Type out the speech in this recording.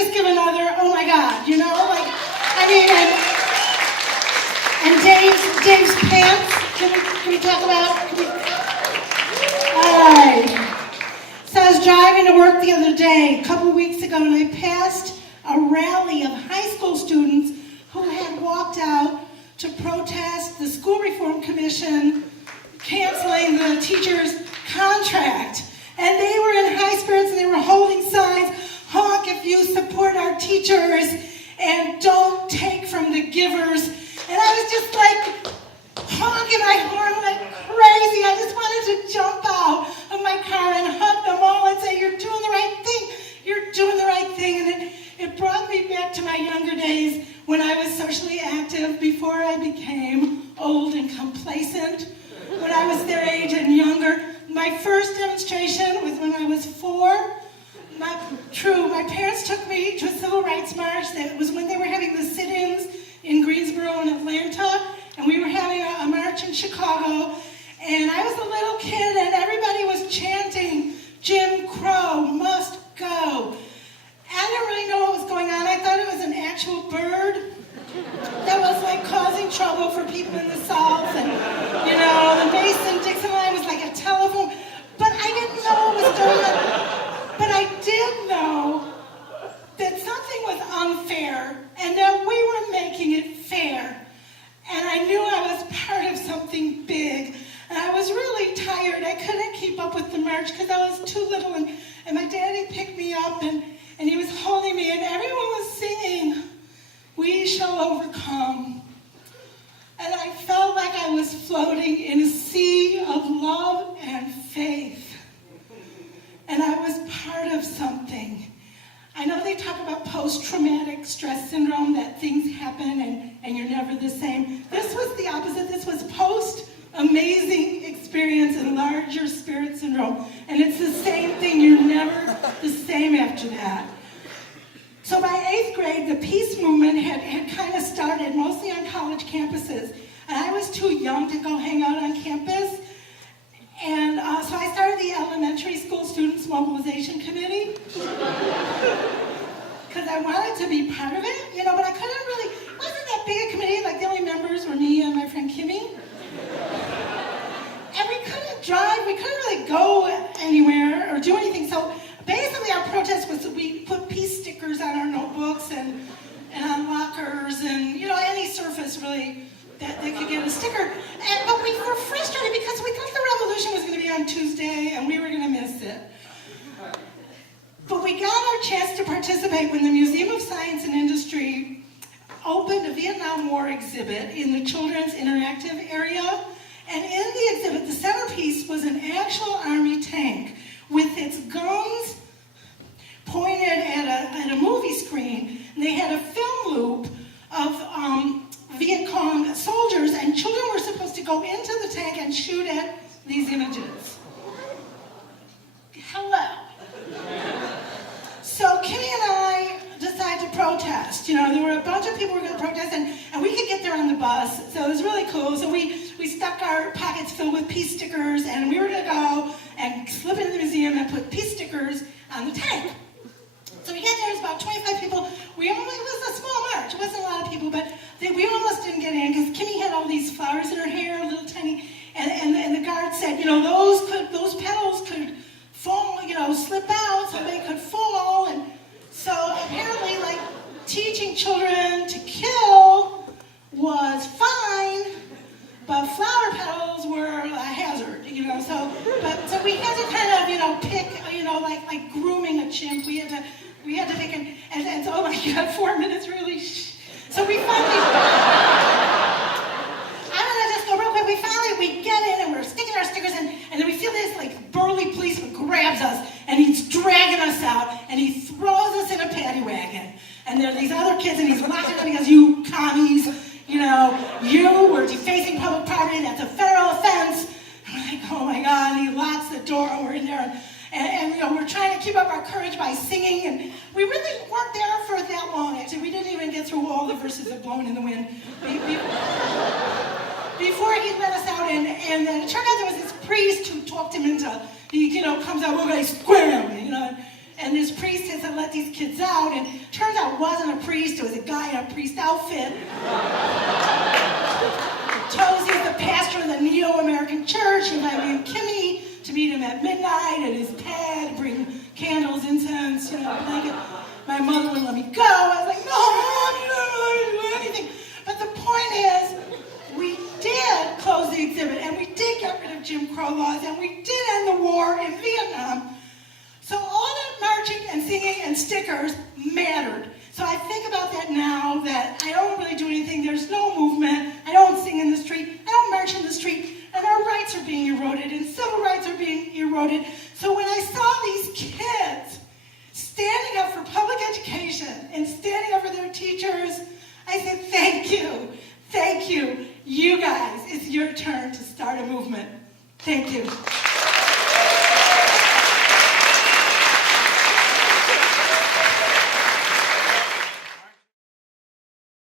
just give another, oh my God, you know? Like, I mean, and Dave's pants, can we talk about? All right. So I was driving to work the other day, a couple weeks ago, and I passed a rally of high school students who had walked out to protest the School Reform Commission canceling the teachers' contract. And they were in high spirits and they were holding signs, honk if you support our teachers and don't take from the givers. And I was just like honking my horn like crazy. I just wanted to jump out of my car and hug them all and say, you're doing the right thing. You're doing the right thing. And it brought me back to my younger days when I was socially active before I became old and complacent. When I was their age and younger. My first demonstration was when I was 4. My parents took me to a civil rights march. That was when they were having the sit-ins in Greensboro and Atlanta. And we were having a march in Chicago. And I was a little kid and everybody was chanting, Jim Crow must go. I didn't really know what was going on. I thought it was an actual bird that was like causing trouble for people in the South, and you know, the Mason-Dixon line was like a telephone, but I didn't know what was going on. But I did know that something was unfair, and that we were making it fair. And I knew I was part of something big, and I was really tired. I couldn't keep up with the march because I was too little, and my daddy picked me up, and he was holding me, and everyone was singing, "We shall overcome." And I felt like I was floating in a sea of love and faith. And I was part of something. I know they talk about post-traumatic stress syndrome, that things happen and you're never the same. This was the opposite. This was post-amazing experience and larger spirit syndrome. And it's the same thing. You're never the same after that. So by 8th grade, the peace movement had kind of started, mostly on college campuses. And I was too young to go hang out on campus. And so I started the Elementary School Students Mobilization Committee. Because I wanted to be part of it, you know, but I couldn't really, it wasn't that big a committee, like the only members were me and my friend Kimmy. And we couldn't drive, we couldn't really go anywhere or do anything. So basically our protest was that we put peace stickers on our notebooks and on lockers and, you know, any surface really that they could get a sticker. But we were frustrated because we thought the revolution was going to be on Tuesday and we were going to miss it. But we got our chance to participate when the Museum of Science and Industry opened a Vietnam War exhibit in the Children's Interactive area. And in the exhibit, the centerpiece was an actual Army tank with its guns pointed at a movie screen. And they had a film loop of Viet Cong soldiers, and children were supposed to go into the tank and shoot at these images. Hello. So Kimmy and I decided to protest. You know, there were a bunch of people who were going to protest, and we could get there on the bus, so it was really cool. So we stuck our pockets filled with peace stickers, and we were going to go and slip into the museum and put peace stickers on the tank. So we got there, it was about 25 people. It was a small march, it wasn't a lot of people, but we almost didn't get in because Kimmy had all these flowers in her hair, little tiny, and the guard said, you know, those petals could fall, you know, slip out so they could fall. And so apparently, like, teaching children to kill was fine, but flower petals were a hazard, you know. So we had to kind of, you know, pick, you know, like grooming a chimp. We had to pick, and so, oh my God, 4 minutes really. So we finally. I'm gonna just go real quick. We get in and we're sticking our stickers in, and then we feel this like burly policeman grabs us and he's dragging us out and he throws us in a paddy wagon. And there are these other kids and he's locking them. He goes, "You commies, you know, you were defacing public property. That's a federal offense." And we're like, oh my God. And he locks the door and we're in there. And you know, we're trying to keep up our courage by singing, and we really weren't there for that long. Actually, we didn't even get through all the verses of "Blowing in the Wind" before he let us out. And it turned out there was this priest who talked him into, he, you know, comes out, "We're going to scram," you know. and this priest has to let these kids out, and it turns out it wasn't a priest, it was a guy in a priest outfit. Tozie's the pastor of the Neo-American Church. He invited me and Kimmy to meet him at midnight at his pad, bring candles, incense, blanket. My mother wouldn't let me go. I was like, no, Mom, you don't let me do anything. But the point is, we did close the exhibit, and we did get rid of Jim Crow laws, and we did end the war in Vietnam. So all that marching and singing and stickers mattered. So I think about that now, that I don't really do anything. There's no movement. I don't sing in the street. I don't march in the street. And our rights are being eroded, and civil rights are being eroded. So when I saw these kids standing up for public education and standing up for their teachers, I said, thank you. Thank you. You guys, it's your turn to start a movement. Thank you.